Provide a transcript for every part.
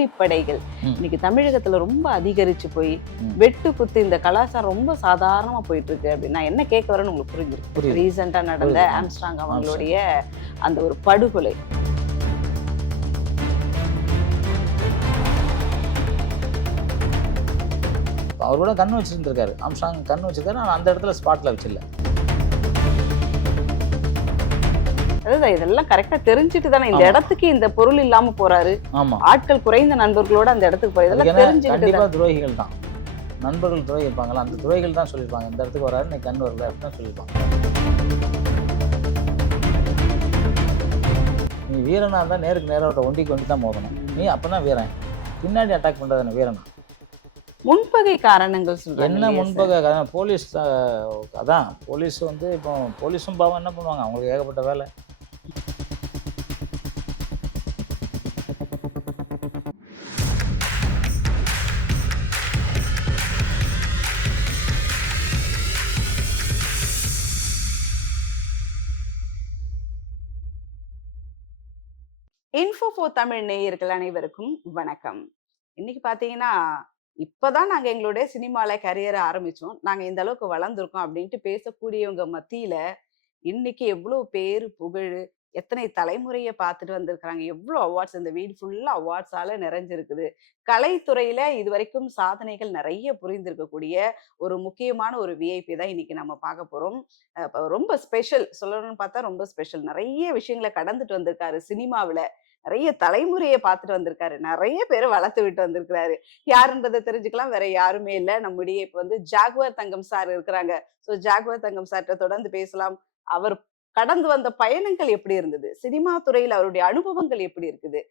கூலிப்படைகள். இன்னைக்கு தமிழகத்துல ரொம்ப அதிகரிச்சு போய். வெட்டு குத்து இந்த கலாச்சாரம் ரொம்ப சாதாரணமா போயிட்டு இருக்கு அப்படின்னா என்ன கேட்க வரேன்னு உங்களுக்கு புரிஞ்சிருக்கு ரீசெண்டா நடந்த புரியுது. ஆம்ஸ்ட்ராங் அவங்களுடைய அந்த ஒரு படுகொலை. அவர் கூட கண் வச்சிருந்திருக்காரு. ஆம்சாங் கண் வச்சிருக்காரு ஆனால் அந்த இடத்துல ஸ்பாட்ல வச்சிடல அதாவது இதெல்லாம் கரெக்டா தெரிஞ்சுட்டு தானே இந்த. இடத்துக்கு இந்த பொருள் இல்லாம போறாரு. ஆமா. ஆட்கள் குறைந்த நண்பர்களோட அந்த இடத்துக்கு அதுக்கு இதெல்லாம் தெரிஞ்சுக்கிட்டு துரோகிகள் தான். நண்பர்கள் துரோகி இருப்பாங்களா அந்த துரோகிகள் தான் சொல்லியிருப்பாங்க. இந்த இடத்துக்கு வராரு நீ கண் வரல அப்படின்னு சொல்லியிருப்பாங்க. நீ வீரனா இருந்தால் நேருக்கு நேரோட ஒண்டிக்கு ஒண்டி தான் மோதணும். நீ அப்பதான் வீரன். பின்னாடி அட்டாக் பண்றது வீரனா? முன்பகை காரணங்கள் சொல்றாங்க என்ன? முன்பக அதான் போலீஸ் அதான் போலீஸ் வந்து இப்போ போலீஸும் பாவம் என்ன பண்ணுவாங்க? அவங்களுக்கு ஏகப்பட்ட வேலை. இன்ஃபோஃபோ தமிழ் நேயர்கள் அனைவருக்கும் வணக்கம். இன்னைக்கு பார்த்தீங்கன்னா இப்போதான் நாங்கள் எங்களுடைய சினிமாவில் கரியரை ஆரம்பித்தோம் நாங்கள் இந்த அளவுக்கு வளர்ந்துருக்கோம் அப்படின்ட்டு பேசக்கூடியவங்க மத்தியில் இன்னைக்கு எவ்வளோ பேர் புகழ் எத்தனை தலைமுறையை பார்த்துட்டு வந்திருக்கிறாங்க. எவ்வளோ அவார்ட்ஸ் இந்த வீடு ஃபுல்லாக அவார்ட்ஸால நிறைஞ்சிருக்குது. கலைத்துறையில் இது வரைக்கும் சாதனைகள் நிறைய புரிந்திருக்கக்கூடிய ஒரு முக்கியமான ஒரு விஐபி தான் இன்னைக்கு நம்ம பார்க்க போகிறோம் ரொம்ப ஸ்பெஷல் சொல்லணும்னு பார்த்தா ரொம்ப ஸ்பெஷல் நிறைய விஷயங்களை கடந்துட்டு வந்திருக்காரு சினிமாவில். நிறைய தலைமுறையை பார்த்துட்டு வந்திருக்காரு. நிறைய பேரை வளர்த்து விட்டு வந்திருக்கிறாரு. யாருன்றதை தெரிஞ்சுக்கலாம். வேற யாருமே இல்லை. நம்முடைய இப்போ வந்து ஜாகுவார் தங்கம் சார் இருக்கிறாங்க. ஸோ ஜாகுவார் தங்கம் சார்கிட்ட தொடர்ந்து பேசலாம். அவர் கடந்து வந்த பயணங்கள் எப்படி இருந்தது? சினிமா துறையில் அவருடைய அனுபவங்கள் எப்படி இருக்குது?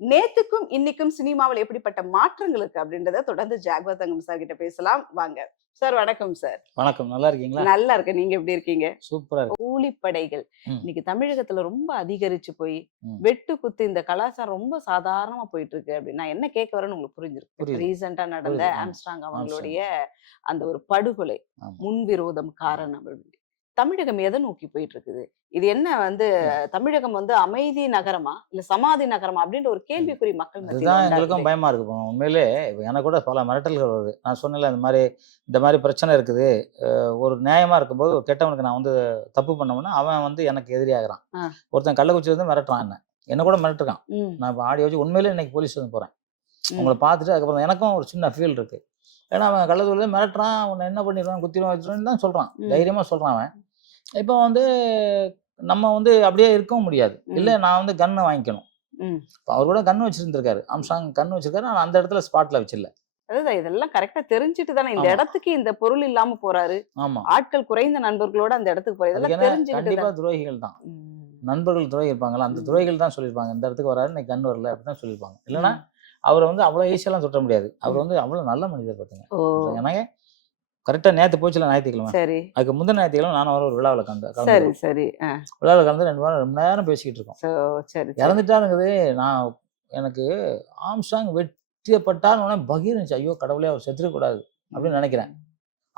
நேத்துக்கும் இன்னைக்கும் சினிமாவில் எப்படிப்பட்ட மாற்றங்கள் இருக்கு அப்படின்றத தொடர்ந்து ஜாகுவார் தங்கம் சார் கிட்ட பேசலாம். வாங்க. சார் வணக்கம் சார் வணக்கம். நல்லா இருக்கீங்களா? நல்லா இருக்கு நீங்க எப்படி இருக்கீங்க? சூப்பரா இருக்கு. கூலிப்படைகள். இன்னைக்கு தமிழகத்துல ரொம்ப அதிகரிச்சு போய். வெட்டு குத்து இந்த கலாச்சாரம் ரொம்ப சாதாரணமா போயிட்டு இருக்கு அப்படின்னா. என்ன கேட்க வரேன்னு உங்களுக்கு புரிஞ்சிருக்கு. ரீசெண்டா நடந்த புரியுது. ஆமா. ஆம்ஸ்ட்ராங் அவங்களுடைய அந்த ஒரு படுகொலை. முன்விரோதம் காரணம் அப்படின்னு. தமிழகம் எதை நோக்கி போயிட்டு இருக்குது இது என்ன வந்து தமிழகம் வந்து அமைதி நகரமா? இல்ல சமாதி நகரமா? அப்படின்ற ஒரு கேள்விக்குறி மக்கள் உண்டாகுது. எங்களுக்கும் பயமா இருக்கு உண்மையிலே எனக்கு கூட பல மிரட்டல்கள் வருது. நான் சொன்னேன்ல இந்த மாதிரி இந்த மாதிரி பிரச்சனை இருக்குது. ஒரு நியாயமா இருக்கும்போது ஒரு கெட்டவனுக்கு நான் வந்து தப்பு பண்ணோம்னா அவன் வந்து எனக்கு எதிரியாகிறான். ஒருத்தன் கள்ளக்குச்சி வந்து மிரட்டுறான் என்ன? என்ன கூட மிரட்டுறான். நான் இப்போ ஆடியோ வச்சு உண்மையிலே இன்னைக்கு போலீஸ் வந்து போறேன். உங்களை பார்த்துட்டு அதுக்கப்புறம் எனக்கும் ஒரு சின்ன ஃபீல் இருக்கு. ஏன்னா அவன் கள்ளத்தூர்ல மிரட்டுறான் உன்னை என்ன பண்ணிடுவான் குத்திடுவான் வச்சிருவான்னு தான் சொல்றான். ம். தைரியமா சொல்றான் அவன். இப்போ வந்து நம்ம வந்து அப்படியே இருக்கவும் முடியாது. இல்லை நான் வந்து கன்னு வாங்கிக்கணும். அவர் கூட கன் வச்சிருந்திருக்காரு. ஆம்சாங் கன் வச்சிருக்காரு. ஆனால் அந்த இடத்துல ஸ்பாட்ல வச்சிடல அதாவது இதெல்லாம் கரெக்டா தெரிஞ்சுட்டு தானே இந்த. இடத்துக்கு இந்த பொருள் இல்லாம போறாரு. ஆமா. ஆட்கள் குறைந்த நண்பர்களோட அந்த இடத்துக்கு போறாரு. இதெல்லாம் தெரிஞ்சுக்கிட்டு கண்டிப்பா. துரோகிகள் தான். நண்பர்கள் துரோகி இருப்பாங்களா அந்த. துரோகிகள் தான் சொல்லியிருப்பாங்க. இந்த இடத்துக்கு வராரு இன்னைக்கு கன் வரல அப்படின்னு தான் சொல்லியிருப்பாங்க. இல்லைன்னா அவரை வந்து அவ்வளோ ஈஸியெல்லாம் சுட்ட முடியாது. அவர் வந்து அவ்வளோ நல்ல மனிதர் பார்த்துங்க எனக்கு கரெக்டாக நேற்று போச்சுல ஞாயிற்றுக்கிழமை. சரி. அதுக்கு முந்தின ஞாயிற்றுக்கிழமை நான் ஒரு விழாவில் கலந்து சரி சரி. விழாவில் கலந்து ரெண்டு வாரம் ரொம்ப நேரம் பேசிக்கிட்டு இருக்கோம். சரி. இறந்துட்டாருங்குது. நான் எனக்கு ஆம்சாங் உடனே பகீர் இருந்துச்சு ஐயோ கடவுளே அவர் செத்துடக்கூடாது அப்படின்னு நினைக்கிறேன்.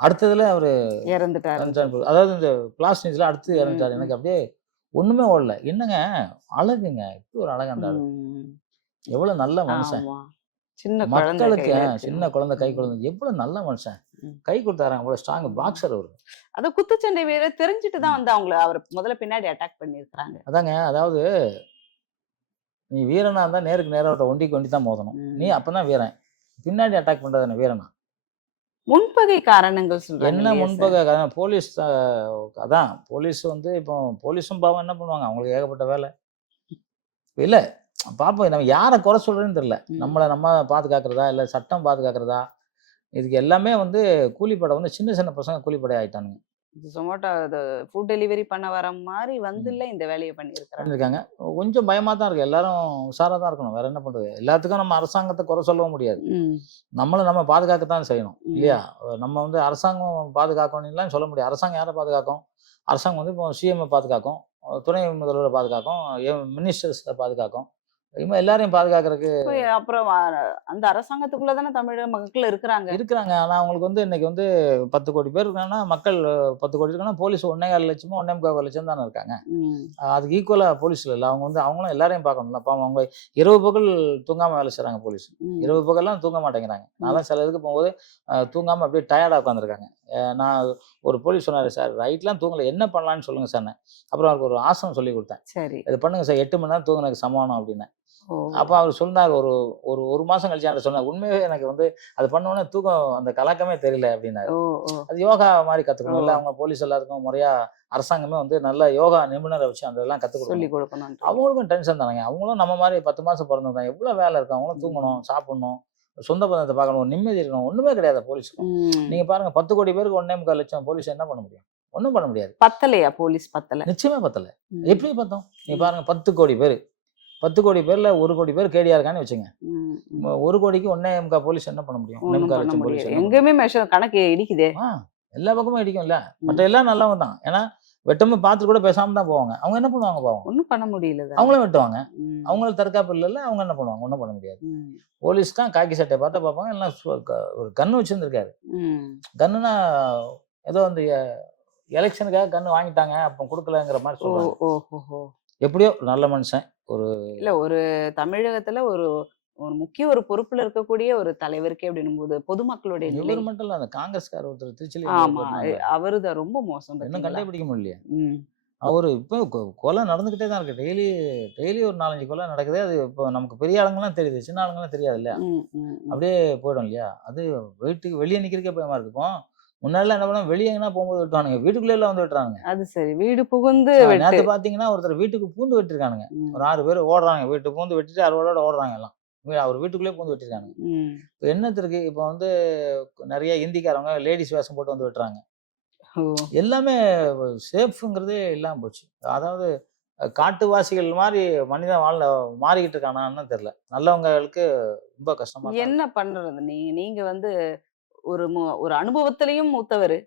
அடுத்ததுல அவர் இறந்துட்டாரு. அதாவது இந்த பிளாஸ் நியூஸ்ல அடுத்து இறந்துட்டாரு. எனக்கு அப்படியே ஒண்ணுமே ஓடல. என்னங்க? அழகுங்க. இப்படி ஒரு அழகாண்டாரு. எவ்வளவு நல்ல மனுஷன். சின்ன மக்களுக்கு. சின்ன குழந்தை கை. குழந்தை. எவ்வளவு நல்ல மனுஷன். கை கொடுத்தாராங்க அவ்வளவு ஸ்ட்ராங் பாக்ஸர் அவரு. அத குத்துச்சண்டை வீரர் தெரிஞ்சுட்டு தான் வந்து அவங்கள அவர் முதல்ல பின்னாடி அட்டாக் பண்ணிருக்காங்க அதாங்க அதாவது நீ வீரனா இருந்தா நேருக்கு நேரோட ஒண்டிக்கு ஒண்டி தான் மோதணும். நீ அப்பதான் வீரன். பின்னாடி அட்டாக் பண்றது வீரனா? முன்பகை காரணங்கள் சொல்றாங்க என்ன? முன்பக அதான் போலீஸ் அதான் போலீஸ் வந்து இப்போ போலீஸும் பாவம் என்ன பண்ணுவாங்க? அவங்களுக்கு ஏகப்பட்ட வேலை. இல்ல பாப்போம் நம்ம யாரை குறை சொல்றேன்னு தெரியல. நம்மளை நம்ம பாதுகாக்கிறதா? இல்ல சட்டம் பாதுகாக்கிறதா? இதுக்கு எல்லாமே வந்து கூலிப்படை வந்து சின்ன சின்ன பசங்க கூலிப்படை ஆயிட்டானுங்க. இது சொமோட்டோ ஃபுட் டெலிவரி பண்ண வர மாதிரி வந்துல இந்த வேலையை பண்ணியிருக்கிறாங்க. பண்ணிருக்காங்க கொஞ்சம் பயமா தான் இருக்கு. எல்லாரும் உஷாரா தான் இருக்கணும். வேற என்ன பண்றது? எல்லாத்துக்கும் நம்ம அரசாங்கத்தை குறை சொல்லவும் முடியாது. ம். நம்மளும் நம்ம பாதுகாக்கத்தான் செய்யணும் ம். இல்லையா நம்ம வந்து அரசாங்கம் பாதுகாக்கணும்லாம் சொல்ல முடியாது. அரசாங்கம் யாரை பாதுகாக்கும்? அரசாங்கம் வந்து இப்போ சிஎம் பாதுகாக்கும் துணை முதல்வரை பாதுகாக்கும் மினிஸ்டர்ஸை பாதுகாக்கும். இவங்க எல்லாரையும் பாதுகாக்கிறதுக்கு அப்புறம் அந்த அரசாங்கத்துக்குள்ள தானே தமிழக மக்கள் இருக்கிறாங்க. இருக்கிறாங்க. ஆனா அவங்களுக்கு வந்து இன்னைக்கு வந்து பத்து கோடி பேர் இருக்காங்கன்னா மக்கள் பத்து கோடி இருக்காங்கன்னா போலீஸ் ஒன்னே கால் லட்சமோ ஒன்னே முக்கால் லட்சம் தானே இருக்காங்க. அதுக்கு ஈக்குவலா போலீஸ்ல இல்லை. அவங்க வந்து அவங்களும் எல்லாரையும் பார்க்கணும்ல. அப்போ அவங்க இரவு பகல் தூங்காம வேலை செய்றாங்க போலீஸ். இரவு பகல்லாம் தூங்க மாட்டேங்கிறாங்க. நான்லாம் சில இதுக்கு போகும்போது தூங்காம அப்படியே டயர்டாக உட்காந்துருக்காங்க நான் ஒரு போலீஸ் சொன்னாரு சார் ரைட்லாம் தூங்கல. என்ன பண்ணலான்னு சொல்லுங்க சார். அப்புறம் அவருக்கு ஒரு ஆசனம் சொல்லி கொடுத்தேன். சரி. இது பண்ணுங்க சார். எட்டு மணி நேரம் தூங்குனதுக்கு சமானம் அப்படின்னு அப்போ அவர் சொன்னார் ஒரு ஒரு ஒரு மாசம் கழிச்சு என்கிட்ட சொன்னார். உண்மையாவே எனக்கு வந்து அது பண்ணோன்னே தூக்கம் அந்த கலக்கமே தெரியல அப்படின்னாரு. அது யோகா மாதிரி கத்துக்கணும். இல்ல. அவங்க போலீஸ் எல்லாருக்கும் முறையா அரசாங்கமே வந்து நல்ல யோகா நிபுணரை வச்சு அந்த இதெல்லாம் கத்துக் சொல்லி கொடுக்கணும் அவங்களுக்கும் டென்ஷன் தானங்க. அவங்களும் நம்ம மாதிரி பத்து மாசம் பிறந்தவங்க எவ்வளவு வேலை இருக்கு? அவங்களும் தூங்கணும் சாப்பிடணும் சொந்த பந்தத்தை பார்க்கணும் நிம்மதி இருக்கணும். ஒண்ணுமே கிடையாது போலீஸ்க்கு நீங்க பாருங்க பத்து கோடி பேருக்கு ஒன்னே முக்கால் லட்சம் போலீஸ் என்ன பண்ண முடியும்? ஒண்ணும் பண்ண முடியாது. பத்தலையா? போலீஸ் பத்தல. நிச்சயமா பத்தல. எப்படி பார்த்தோம்? நீங்க பாருங்க பத்து கோடி பேர். பத்து கோடி பேர்ல ஒரு கோடி பேர் கேடியா இருக்கான்னு வச்சுங்க. ஒரு கோடிக்கு ஒன்னே முக்கால் போலீஸ் என்ன பண்ண முடியும்? போலீஸ் எங்கேயுமே கணக்கு இடிக்குதே. எல்லா பக்கமும் இடிக்கும்ல. மற்ற எல்லாம் நல்லவங்க தான். ஏன்னா வெட்டமே பார்த்துட்டு கூட பேசாம தான் போவாங்க. அவங்க என்ன பண்ணுவாங்க பாவம்? ஒண்ணும் பண்ண முடியல. அவங்களும் வெட்டுவாங்க. அவங்களும் தற்காப்பு இல்லைல்ல அவங்க என்ன பண்ணுவாங்க? ஒன்றும் பண்ண முடியாது. போலீஸ் தான் காக்கி சட்டை பார்த்தா பார்ப்பாங்க. எல்லாம் ஒரு கன்று வச்சிருந்துருக்காரு. கன்னுனா ஏதோ அந்த எலெக்ஷனுக்காக கன்று வாங்கிட்டாங்க அப்போ கொடுக்கலங்கிற மாதிரி ஓ. எப்படியோ நல்ல மனுஷன். ஒரு இல்ல ஒரு தமிழகத்துல ஒரு ஒரு முக்கிய ஒரு பொறுப்புல இருக்கக்கூடிய ஒரு தலைவருக்கே அப்படின்னும் போது பொதுமக்களுடைய நிலை மட்டும் இல்ல அந்த காங்கிரஸ்கார ஒருத்தர் திருச்சியில் ஆமா அவருதான் ரொம்ப மோசம் இன்னும்? கண்டுபிடிக்க முடியலையே. அவர் இப்போ கொலை நடந்துக்கிட்டே தான் இருக்கு. டெய்லி டெய்லி ஒரு நாலஞ்சு கொலை நடக்குது. அது இப்போ நமக்கு பெரிய ஆளுங்கலாம் தெரியுது. சின்ன ஆளுங்கலாம் தெரியாது இல்லையா. அப்படியே போயிடும் இல்லையா? அது வீட்டுக்கு வெளியே நிற்கிறக்கே பயமா இருக்கு. இப்போ முன்னாடிலாம் என்ன பண்ணுவோம் வெளியே எங்கன்னா போகும்போது வெட்டுவானுங்க. வீட்டுக்குள்ளே எல்லாம் வந்து வெட்டுறானுங்க. அது சரி. வீடு புகுந்து வெட்டு. நேற்று பார்த்தீங்கன்னா ஒருத்தர் வீட்டுக்கு பூந்து வெட்டிருக்கானுங்க. ஒரு ஆறு பேர் ஓடுறாங்க. வீட்டுக்கு பூந்து வெட்டிட்டு அறுவலோட ஓடுறாங்க எல்லாம். அவர் வீட்டுக்குள்ளே பூந்து வெட்டிருக்கானுங்க. ம். இப்போ என்னத்திற்கு இப்போ வந்து நிறைய இந்திக்காரவங்க லேடிஸ் வேஷம் போட்டு வந்து வெட்டுறாங்க. எல்லாமே சேஃப்ங்கிறதே இல்லாமல் போச்சு. அதாவது காட்டுவாசிகள் மாதிரி மனிதன் வாழ மாறிக்கிட்டு இருக்கானான்னு தெரியல. நல்லவங்களுக்கு ரொம்ப கஷ்டமா. என்ன பண்றது? நீங்க நீங்க வந்து ஒரு ஒரு அனுபவத்திலையும் மூத்தவர்.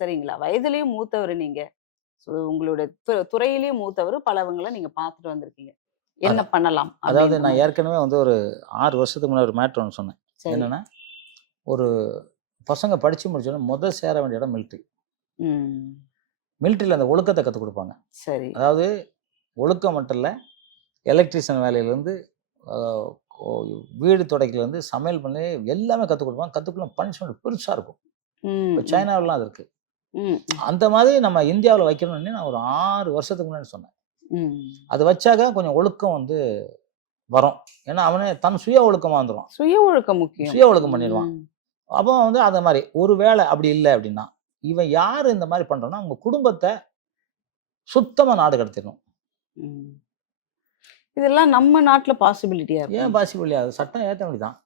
சரிங்களா? வயதுலயும் மூத்தவர் நீங்க. உங்களுடைய துறையிலயும் மூத்தவர் பலவங்களை நீங்க பார்த்துட்டு வந்திருக்கீங்க. என்ன பண்ணலாம் அதாவது நான். ஏற்கனவே வந்து ஒரு ஆறு வருஷத்துக்கு முன்னாடி ஒரு மேட்ரு ஒன்று சொன்னேன். என்னன்னா ஒரு பசங்க படிச்சு முடிச்சோடனே முதல் சேர வேண்டிய இடம் மிலிட்ரி மிலிட்ரியில் அந்த ஒழுக்கத்தை கற்றுக் கொடுப்பாங்க. சரி. அதாவது ஒழுக்கம் மட்டும் இல்லை எலக்ட்ரிஷியன் வேலையிலேருந்து வீடு துடைக்கலேருந்து சமையல் பண்ணி எல்லாமே கற்றுக் கொடுப்பாங்க. கற்றுக்குள்ள பனிஷ்மெண்ட் பெருசாக இருக்கும். இப்போ சைனாவிலாம் அது இருக்குது அந்த மாதிரி நம்ம இந்தியாவில் வைக்கணும்னு நான் ஒரு ஆறு வருஷத்துக்கு முன்னாடி சொன்னேன். அது வச்சாக்க கொஞ்சம் ஒழுக்கம் வந்து வரும். ஏன்னா அவனே தன் சுய ஒழுக்கமாக வந்துடும் சுய ஒழுக்கம் முக்கியம். சுய ஒழுக்கம் பண்ணிடுவான். அப்போ வந்து அந்த மாதிரி ஒரு வேளை அப்படி இல்லை அப்படின்னா இவன் யார் இந்த மாதிரி பண்ணுறான்னா அவங்க குடும்பத்தை சுத்தமாக நாடு கடத்திடணும். இதெல்லாம் நம்ம நாட்டுல பாசிபிலிட்டியா ஏன் இருக்கும் பாசிபிள் அது சட்டம் ஏற்ற வேண்டியதான்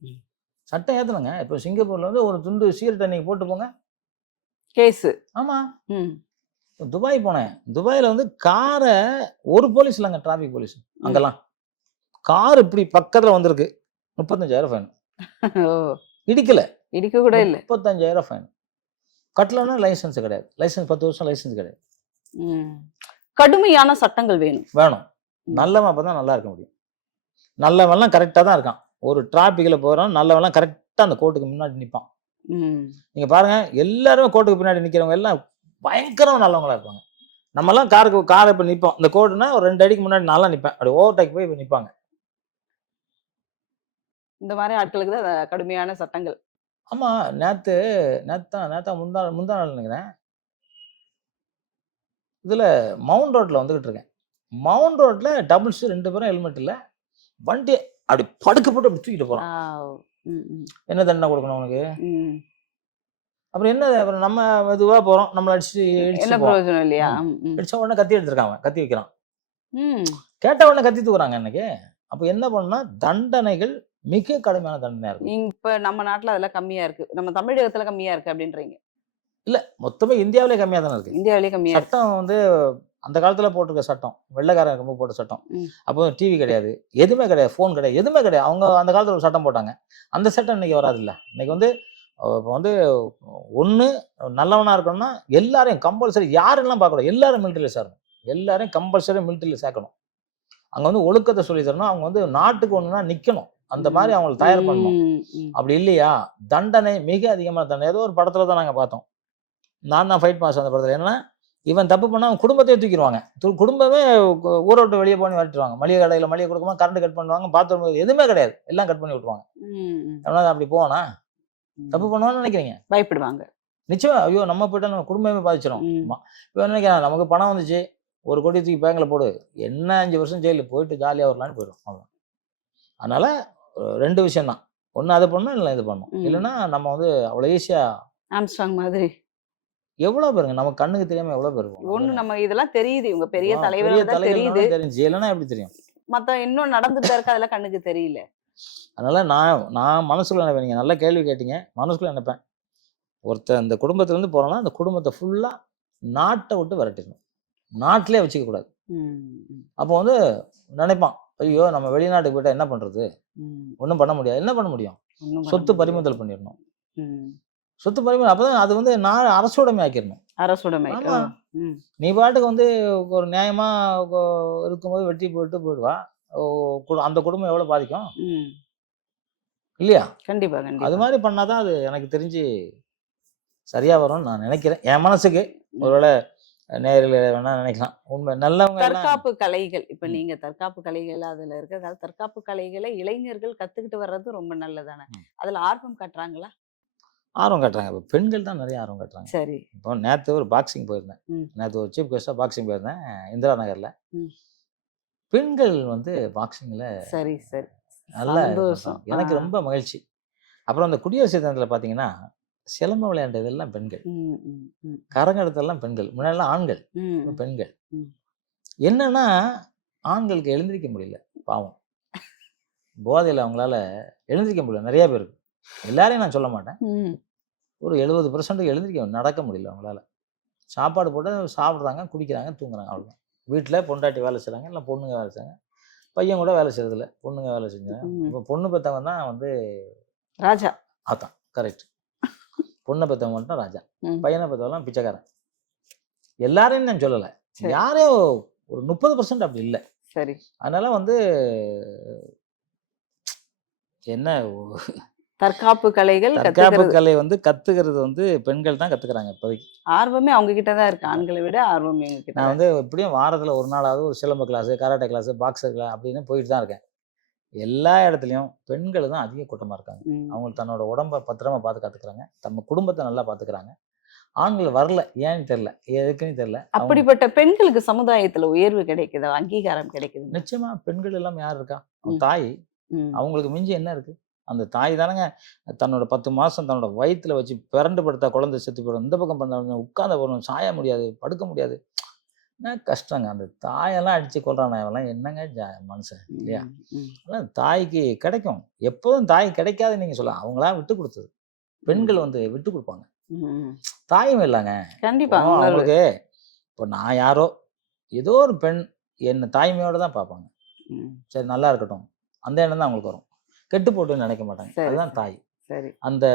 ம். சட்டம் ஏற்றணுங்க இப்போ சிங்கப்பூர்ல வந்து ஒரு துண்டு சீரட்டை நீங்கள் போட்டு போங்க. கேஸ். ஆமாம் ம். துபாய் போனேன். துபாயில் வந்து காரை ஒரு போலீஸ் இல்லைங்க டிராஃபிக் போலீஸ். அங்கெல்லாம். கார் இப்படி பக்கத்தில் வந்திருக்கு. முப்பத்தஞ்சாயிரம் ஃபைன். ஓ. இடிக்கல. இடிக்க கூட இல்ல. முப்பத்தஞ்சாயிரம் ஃபைன். கட்டலன்னா லைசன்ஸ் கிடையாது. லைசன்ஸ் பத்து வருஷம் லைசன்ஸ் கிடையாது. ம். கடுமையான சட்டங்கள் வேணும். வேணும். நல்லவன் அப்போ தான் நல்லா இருக்க முடியும். நல்லவன்லாம் கரெக்டாக தான் இருக்கான். ஒரு டிராஃபிக்கில் போகிறான் நல்லவன்லாம் கரெக்டாக அந்த கோர்ட்டுக்கு முன்னாடி நிற்பான். நீங்கள் பாருங்க எல்லாருமே கோர்ட்டுக்கு பின்னாடி நிற்கிறவங்க எல்லாம் பயங்கரமாக நல்லவங்களா இருப்பாங்க. நம்மலாம் காருக்கு காரை இப்போ நிற்போம் இந்த கோர்ட்டுனா ஒரு ரெண்டு அடிக்கு முன்னாடி நல்லா நிற்பேன் அப்படி ஓவர்டேக் போய் இப்போ நிற்பாங்க இந்த மாதிரி ஆட்களுக்கு தான் கடுமையான சட்டங்கள். ஆமாம் நேற்று நேத்தா நேத்தா முந்தா முந்தா நாள் நினைக்கிறேன். இதில் மவுண்ட் ரோட்டில் வந்துக்கிட்டு இருக்கேன். மவுண்ட் ரோட்டில் டபுள்ஸ் ரெண்டு பேரும் ஹெல்மெட் இல்லை. வண்டி அப்படி படுக்க போட்டு அப்படி தூக்கிட்டு ம், என்ன தண்டனை கொடுக்கணும் உனக்கு. அப்புறம் என்ன அப்புறம் நம்ம மெதுவாக போகிறோம் நம்மளை அடிச்சு பிரயோஜனம் இல்லையா. அடிச்ச உடனே கத்தி எடுத்திருக்கான் கத்தி வைக்கிறான். கேட்ட உடனே கத்தி தூக்குறாங்க இன்னைக்கு அப்போ என்ன பண்ணணும்னா தண்டனைகள் மிக கடுமையான தண்டனையா இருக்கும். நீங்க இப்ப நம்ம நாட்டுல அதெல்லாம் கம்மியா இருக்கு. நம்ம தமிழகத்துல கம்மியா இருக்கு அப்படின்றீங்க. இல்ல மொத்தமே இந்தியாவிலே கம்மியா தானே இருக்கு. இந்தியாவிலேயே கம்மியா இருக்கு. சட்டம் வந்து அந்த காலத்துல போட்டிருக்க சட்டம். வெள்ளைக்காரன் இருக்கும்போது போட்ட சட்டம். அப்போ டிவி கிடையாது. எதுவுமே கிடையாது. ஃபோன் கிடையாது. எதுவுமே கிடையாது. அவங்க அந்த காலத்துல ஒரு சட்டம் போட்டாங்க. அந்த சட்டம் இன்னைக்கு வராது இல்ல இன்னைக்கு வந்து இப்போ வந்து ஒண்ணு நல்லவனா இருக்கணும்னா எல்லாரையும் கம்பல்சரி யாரெல்லாம் பார்க்கக்கூடாது? எல்லாரும் மிலிட்டரியில் சேரணும். எல்லாரையும் கம்பல்சரி மிலிட்டரியில் சேர்க்கணும். அங்க வந்து ஒழுக்கத்தை சொல்லி தரணும். அவங்க வந்து நாட்டுக்கு ஒண்ணுனா நிக்கணும். அந்த மாதிரி அவங்களை தயார் பண்ணணும். அப்படி இல்லையா? தண்டனை மிக அதிகமான தண்டனை. ஏதோ ஒரு படத்துல தான் நாங்க பார்த்தோம். நான் தான் ஃபைட் மாஸ் அந்த படத்துல. என்னன்னா இவன் தப்பு பண்ணா அவன் குடும்பத்தையே தூக்கிடுவாங்க. குடும்பமே ஊரை விட்டு வெளியே போய் வரட்டுவாங்க மளிகை கடையில மளிகை கொடுக்குமா கரண்ட் கட் பண்ணுவாங்க பாத்ரூம் எதுவுமே கிடையாது. எல்லாம் கட் பண்ணி விட்டுருவாங்க. எவனாவது அப்படி போவானா. தப்பு பண்ணுவான்னு நினைக்கிறீங்க? பயப்படுவாங்க. நிச்சயம். ஐயோ நம்ம போயிட்டா நம்ம குடும்பமே பாதிச்சிடும். இப்போ நினைக்கிறேன்? நமக்கு பணம் வந்துச்சு. ஒரு கோடி தூக்கி பேங்க்ல போடு. என்ன அஞ்சு வருஷம் ஜெயிலில் போயிட்டு ஜாலியாக வரலான்னு போயிடும் அவ்வளோ அதனால ரெண்டு விஷயம் தான் ஒன்று அதை பண்ணணும் இல்லை இது பண்ணணும் ம். இல்லைன்னா நம்ம வந்து அவ்வளோ ஈஸியாக ஆம்ஸ்ட்ராங் மாதிரி. எவ்வளோ பேருங்க? நம்ம கண்ணுக்கு தெரியாம எவ்வளோ பேர் இருக்கும் ஒண்ணு நம்ம இதெல்லாம் தெரியுது. இவங்க பெரிய தலைவர்கள்னால தெரியுது. தெரிஞ்சு இல்லைன்னா எப்படி தெரியும்? மத்த இன்னும் நடந்துட்டு இருக்கு? அதெல்லாம் கண்ணுக்கு தெரியல. அதனால நான் நான் மனசுக்குள்ள நினைப்பேன். நீங்கள் நல்ல கேள்வி கேட்டீங்க. மனசுக்குள்ள நினைப்பேன். ஒருத்தன் அந்த குடும்பத்துலேருந்து போகிறான்னா அந்த குடும்பத்தை ஃபுல்லாக நாட்டை விட்டு விரட்டிடணும். நாட்டிலே வச்சுக்க கூடாது. அப்போ வந்து நினைப்பான் ஐயோ நம்ம வெளிநாட்டுக்கு போயிட்டா என்ன பண்ணுறது ம். ஒன்றும் பண்ண முடியாது. என்ன பண்ண முடியும்? சொத்து. பறிமுதல் பண்ணிடணும். சொத்து பறிமுதல் அப்போ தான் அது வந்து நான் அரசுடைமை ஆக்கிடணும். அரசுடைமை. நீ பாட்டுக்கு வந்து ஒரு நியாயமாக இருக்கும்போது வெட்டி போயிட்டு போயிடுவா. அந்த குடும்பம் எவ்வளோ பாதிக்கும். இல்லையா? கண்டிப்பா அது மாதிரி பண்ணாதான் அது எனக்கு தெரிஞ்சு சரியா வரும்னு நான் நினைக்கிறேன். என் மனசுக்கு ஒருவேளை நேரில் வேணா நினைக்கலாம். உண்மை நல்லவங்க தற்காப்பு கலைகள். இப்ப. நீங்க தற்காப்பு கலைகள் அதுல இருக்கிறதால தற்காப்பு கலைகளை இளைஞர்கள் கத்துக்கிட்டு வர்றது ரொம்ப நல்லதானே. அதுல ஆர்வம் காட்டுறாங்களா? ஆர்வம் காட்டுறாங்க. இப்போ பெண்கள் தான் நிறைய ஆர்வம் காட்டுறாங்க. சரி. இப்போ நேற்று ஒரு பாக்ஸிங் போயிருந்தேன். நேற்று ஒரு சீஃப் கெஸ்டாக பாக்ஸிங் போயிருந்தேன். இந்திரா நகரில். பெண்கள் வந்து பாக்ஸிங்கில் சரி சரி. நல்ல. எனக்கு. ரொம்ப மகிழ்ச்சி. அப்புறம் அந்த குடியரசு தினத்தில் பார்த்தீங்கன்னா சிலம்ப விளையாண்டதெல்லாம் பெண்கள். கரங்கெடுத்தெல்லாம் பெண்கள். முன்னாடிலாம் ஆண்கள். பெண்கள். என்னன்னா ஆண்களுக்கு எழுந்திருக்க முடியல. பாவம். போதையில் அவங்களால எழுந்திருக்க முடியல. நிறைய பேருக்கு. எல்லாரையும் நான் சொல்ல மாட்டேன். ஒரு எழுபது பர்சன்ட் எழுந்திருக்க நடக்க முடியல அவங்களால. சாப்பாடு போட்டு சாப்பிட்றாங்க குடிக்கிறாங்க தூங்குறாங்க அவ்வளோதான் வீட்டில் பொண்டாட்டி வேலை செய்கிறாங்க இல்லை பொண்ணுங்க வேலை செய்றாங்க. பையன் கூட வேலை செய்யறதில்ல பொண்ணுங்க வேலை செஞ்சாங்க. இப்போ பொண்ணு பெற்றவங்க தான் வந்து ராஜா. அதான் கரெக்ட் பொண்ணை பெற்றவங்க மட்டும் ராஜா. பையனை பெற்றவங்களாம் பிச்சைக்காரன். எல்லாரையும் நான் சொல்லலை. சரி. யாரையோ ஒரு முப்பது பர்சன்ட் அப்படி இல்லை. சரி. அதனால வந்து என்ன தற்காப்பு கலைகள் தற்காப்பு கலை வந்து கத்துக்கிறது வந்து பெண்கள் தான் கத்துக்கிறாங்க இப்போதைக்கு. ஆர்வமே அவங்க கிட்ட தான் இருக்கு. ஆண்களை விட ஆர்வம் எங்க கிட்ட நான் வந்து எப்படியும் வாரத்துல ஒரு நாளாவது ஒரு சிலம்ப class karate class boxer class அப்படின்னு போயிட்டு தான் இருக்கேன். எல்லா இடத்துலையும் பெண்கள் தான் அதிக கூட்டமா இருக்காங்க. அவங்க தன்னோட உடம்ப பத்திரமா பார்த்து கத்துக்கிறாங்க. நம்ம குடும்பத்தை நல்லா பாத்துக்கிறாங்க ஆண்கள் வரல. ஏன்னு தெரியல. எதுக்குன்னு தெரியல. அப்படிப்பட்ட பெண்களுக்கு சமுதாயத்துல உயர்வு கிடைக்குதா? அங்கீகாரம் கிடைக்குது நிச்சயமா பெண்கள் எல்லாம் யார் இருக்கா. தாய். அவங்களுக்கு மிஞ்சி என்ன இருக்கு? அந்த தாய் தானங்க தன்னோட பத்து மாசம் தன்னோட வயித்துல வச்சு பிறண்டு படுத்தா குழந்தை செத்து போயிடும். இந்த பக்கம் பண்ண உட்கார்ந்த போகணும் சாய முடியாது படுக்க முடியாது. என்ன கஷ்டங்க அந்த தாயெல்லாம் அடிச்சு கொள்றான் அவெல்லாம் என்னங்க ஜா- மனுஷன் இல்லையா. அதெல்லாம் தாய்க்கு கிடைக்கும். எப்போதும் தாய் கிடைக்காது நீங்க சொல்லலாம் அவங்களா விட்டு கொடுத்தது. பெண்கள் வந்து விட்டு கொடுப்பாங்க. தாயும் இல்லைங்க. கண்டிப்பா இப்போ உணர்வு. அவங்களுக்கு இப்போ நான் யாரோ ஏதோ ஒரு பெண் என்னை தாய்மையோட தான் பார்ப்பாங்க. சரி நல்லா இருக்கட்டும். அந்த எண்ணம் தான் அவங்களுக்கு வரும். கெட்டு போட்டுன்னு நினைக்க மாட்டாங்க. அதுதான். தாய். சரி. அந்த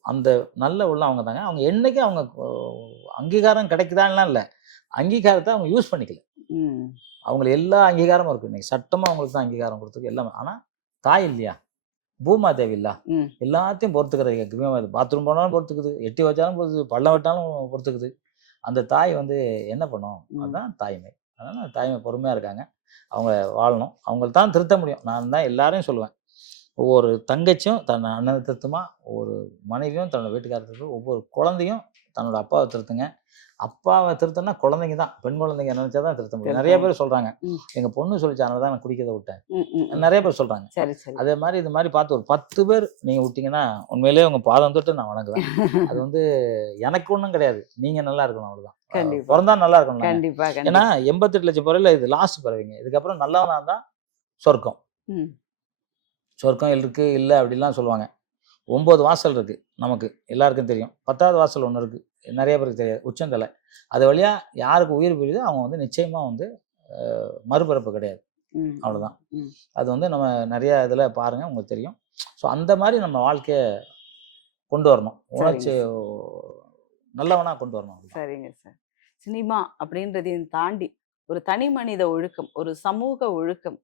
அந்த நல்ல உள்ள அவங்க தாங்க. அவங்க என்னைக்கு அவங்க அங்கீகாரம் கிடைக்குதான்லாம் இல்லை. அங்கீகாரத்தை அவங்க யூஸ் பண்ணிக்கல. ம். அவங்களுக்கு எல்லா அங்கீகாரமும் இருக்கு. இன்னைக்கு சட்டமா அவங்களுக்கு தான் அங்கீகாரம் கொடுத்துருக்கு எல்லாமே. ஆனா தாய் இல்லையா? பூமா தேவி இல்ல. எல்லாத்தையும் பொறுத்துக்கிறது பாத்ரூம் போனாலும் பொறுத்துக்குது. எட்டி வச்சாலும் பொறுத்துக்குது. பள்ளம் விட்டாலும் பொறுத்துக்குது. அந்த தாய் வந்து என்ன பண்ணும். அதுதான் தாய்மை. அதனால தாய்மை பொறுமையா இருக்காங்க. அவங்க வாழணும். அவங்கள தான் திருத்த முடியும். நான் தான் எல்லாரையும் சொல்லுவேன். ஒவ்வொரு தங்கச்சியும் தன் அண்ணனை திருத்துமா ஒவ்வொரு மனைவியும் தன்னோட வீட்டுக்காரர் திருத்தும் ஒவ்வொரு குழந்தையும் தன்னோட அப்பாவை திருத்துங்க. அப்பாவை திருத்தனா குழந்தைங்க தான். பெண் குழந்தைங்க நினைச்சா தான் திருத்த முடியும். நிறைய பேர் சொல்றாங்க. எங்க பொண்ணு சொல்லிச்சு அதனால தான் நான் குடிக்கிறத விட்டேன். நிறைய பேர் சொல்றாங்க. அதே மாதிரி இது மாதிரி பார்த்து ஒரு பத்து பேர் நீங்க விட்டீங்கன்னா உண்மையிலேயே உங்க பாதம் தொட்டு நான் வணங்குவேன். அது வந்து எனக்கு ஒன்றும் கிடையாது. நீங்க நல்லா இருக்கணும் அவ்வளவுதான். பிறந்தா நல்லா இருக்கணும் கண்டிப்பா ஏன்னா எண்பத்தெட்டு லட்சம் பிறவில இது லாஸ்ட் பிறவிங்க இதுக்கப்புறம் நல்லவனா தான் சொர்க்கம். சொர்க்கம் இருக்கு இல்லை அப்படிலாம் சொல்லுவாங்க. ஒம்பது வாசல் இருக்கு நமக்கு எல்லாருக்கும் தெரியும். பத்தாவது வாசல் ஒன்று இருக்கு நிறைய பேருக்கு தெரியாது உச்சந்தலை அது வழியா யாருக்கு உயிர் பிரியுதோ அவங்க வந்து நிச்சயமா வந்து மறுபிறப்பு கிடையாது. ம். அது வந்து நம்ம நிறைய இதில் பாருங்க உங்களுக்கு தெரியும். ஸோ அந்த மாதிரி நம்ம வாழ்க்கையை கொண்டு வரணும். உணர்ச்சி நல்லவனா கொண்டு வரணும். சரிங்க சார். சினிமா அப்படின்றதையும் தாண்டி ஒரு தனி மனித ஒழுக்கம், ஒரு சமூக ஒழுக்கம்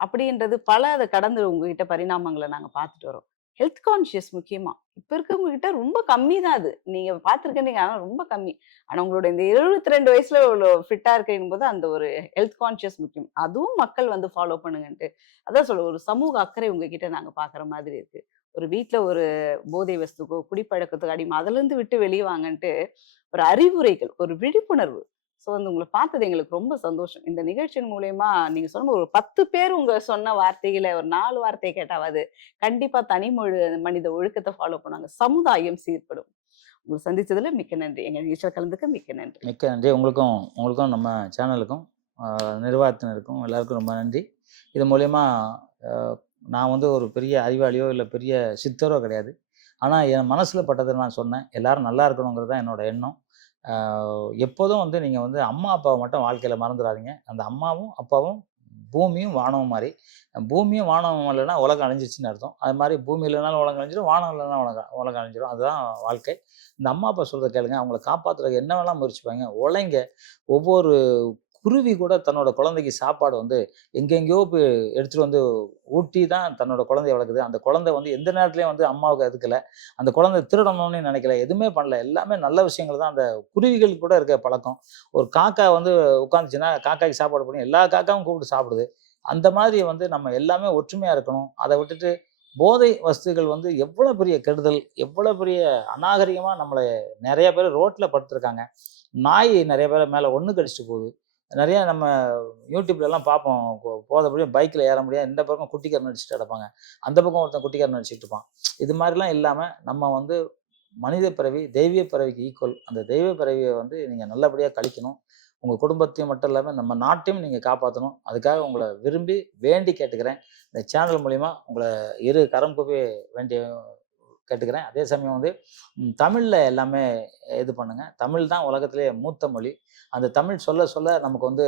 அப்படின்றது பல அதை கடந்து உங்ககிட்ட பரிணாமங்களை நாங்கள் பார்த்துட்டு வரோம். ஹெல்த் கான்ஷியஸ் முக்கியமா. இப்ப இருக்கவங்க கிட்ட ரொம்ப கம்மி தான் அது. நீங்க பார்த்துருக்கீங்க ஆனா ரொம்ப கம்மி. ஆனா உங்களோட இந்த 72 வயசுல இவ்வளோ ஃபிட்டா இருக்கீங்கும்போது அந்த ஒரு ஹெல்த் கான்ஷியஸ் முக்கியம். அதுவும் மக்கள் வந்து ஃபாலோ பண்ணுங்கன்ட்டு. அதான் சொல்ல ஒரு சமூக அக்கறை உங்ககிட்ட நாங்க பார்க்குற மாதிரி இருக்கு. ஒரு வீட்டில் ஒரு போதை வஸ்துக்கோ, குடிப்பழக்கத்துக்கோ அடிமை அதுலேருந்து விட்டு வெளியே வாங்கன்ட்டு ஒரு அறிவுரைகள், ஒரு விழிப்புணர்வு. ஸோ வந்து உங்களை பார்த்தது எங்களுக்கு ரொம்ப சந்தோஷம். இந்த நிகழ்ச்சியின் மூலயமா நீங்கள் சொன்ன ஒரு 10 பேர் உங்கள் சொன்ன வார்த்தைகளை ஒரு நாலு வார்த்தை கேட்டாவது கண்டிப்பாக தனி மொழு மனித ஒழுக்கத்தை ஃபாலோ பண்ணுவாங்க. சமுதாயம் சீர்படும். உங்களை சந்தித்ததில் மிக்க நன்றி. எங்கள் நிகழ்ச்சியில் கலந்துக்க மிக்க நன்றி. மிக்க நன்றி. உங்களுக்கும் உங்களுக்கும் நம்ம சேனலுக்கும், நிர்வாகத்தினருக்கும் எல்லாருக்கும் ரொம்ப நன்றி. இது மூலயமா நான் வந்து ஒரு பெரிய அறிவாளியோ, இல்லை பெரிய சித்தரோ கிடையாது. ஆனால் என் மனசில் பட்டதை நான் சொன்னேன். எல்லாரும் நல்லா இருக்கணுங்கிறது தான் என்னோட எண்ணம். எப்போதும் வந்து நீங்கள் வந்து அம்மா, அப்பாவை மட்டும் வாழ்க்கையில் மறந்துடாதீங்க அந்த அம்மாவும், அப்பாவும் பூமியும், வானமும் மாதிரி பூமியும், வானமும் இல்லைன்னா உலகம் அழிஞ்சிருச்சுன்னு அர்த்தம். அது மாதிரி பூமி இல்லைனாலும் உலகம் அழிஞ்சிடும் வானம் இல்லைன்னா உலகம் உலகம் அழிஞ்சிடும் அதுதான் வாழ்க்கை. இந்த அம்மா, அப்பா சொல்கிறத கேளுங்க. அவங்கள காப்பாற்றுறதுக்கு என்ன வேணால் முயற்சிப்பாங்க உழைங்க. ஒவ்வொரு குருவி கூட தன்னோட குழந்தைக்கு சாப்பாடு வந்து எங்கெங்கேயோ போய் எடுத்துட்டு வந்து ஊட்டி தான் தன்னோட குழந்தைய வளர்க்குது. அந்த குழந்தை வந்து எந்த நேரத்துலயும் வந்து அம்மாவுக்கு எதுக்கல. அந்த குழந்தை திருடணும்னு நினைக்கல. எதுவுமே பண்ணல. எல்லாமே நல்ல விஷயங்கள் தான் அந்த குருவிகள் கூட இருக்க பழக்கம். ஒரு காக்கா வந்து உட்காந்துச்சுன்னா, காக்காய்க்கு சாப்பாடு பண்ணி எல்லா காக்காவும் கூப்பிட்டு சாப்பிடுது. அந்த மாதிரி வந்து நம்ம எல்லாமே ஒற்றுமையா இருக்கணும். அதை விட்டுட்டு போதை வஸ்துகள் வந்து எவ்வளோ பெரிய கெடுதல், எவ்வளோ பெரிய அநாகரிகமாக நம்மளை நிறைய பேர் ரோட்டில் படுத்துருக்காங்க. நாய் நிறைய பேர் மேலே ஒன்று கடிச்சிட்டு போகுது. நிறைய நம்ம யூடியூப்லலாம் பார்ப்போம். போ போதைப்படி பைக்கில் ஏற முடியாது. இந்த பக்கம் குட்டிக்காரன் அடிச்சுட்டு கிடப்பாங்க. அந்த பக்கம் ஒருத்தன் குட்டிக்காரன் அடிச்சுட்டு இருப்பான். இது மாதிரிலாம் இல்லாமல் நம்ம வந்து மனித பிறவி, தெய்வீக பிறவிக்கு ஈக்குவல். அந்த தெய்வ பிறவியை வந்து நீங்கள் நல்லபடியாக கழிக்கணும். உங்கள் குடும்பத்தையும் மட்டும் இல்லாமல் நம்ம நாட்டையும் நீங்கள் காப்பாற்றணும் அதுக்காக உங்களை விரும்பி, வேண்டி கேட்டுக்கிறேன். இந்த சேனல் மூலிமா உங்களை இரு கரம் கூப்பி வேண்டிய கேட்டுக்கிறேன். அதே சமயம் வந்து தமிழில் எல்லாமே இது பண்ணுங்க. தமிழ் தான் உலகத்திலேயே மூத்த மொழி. அந்த தமிழ் சொல்ல சொல்ல நமக்கு வந்து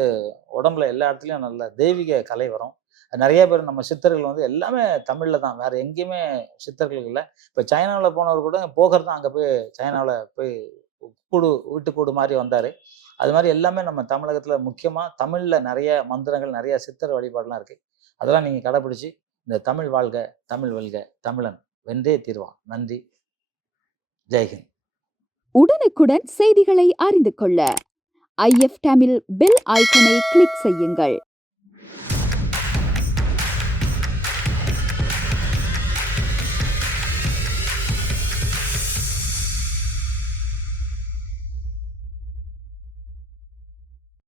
உடம்புல எல்லா இடத்துலையும் நல்ல தெய்வீக கலை வரும். நிறைய பேர் நம்ம சித்தர்கள் வந்து எல்லாமே தமிழில் தான். வேற எங்கேயுமே சித்தர்கள் இல்லை இப்போ சைனாவில் போனவர் கூட போகர் தான் அங்கே போய் சைனாவில் போய் கூடு வீட்டுக்கூடு மாதிரி வந்தார் அது மாதிரி எல்லாமே நம்ம தமிழகத்தில் முக்கியமாக தமிழில் நிறைய மந்திரங்கள், நிறைய சித்தர் வழிபாடுலாம் இருக்குது அதெல்லாம் நீங்கள் கடைப்பிடிச்சி இந்த தமிழ் வாழ்க, தமிழ் வெல்க, தமிழன் வென்றே தீர்வான் நன்றி. ஜெய்ஹிந்த். உடனுக்குடன் செய்திகளை அறிந்து கொள்ள ஐஎஃப் தமிழ் பெல் ஐக்கனை கிளிக் செய்யுங்கள்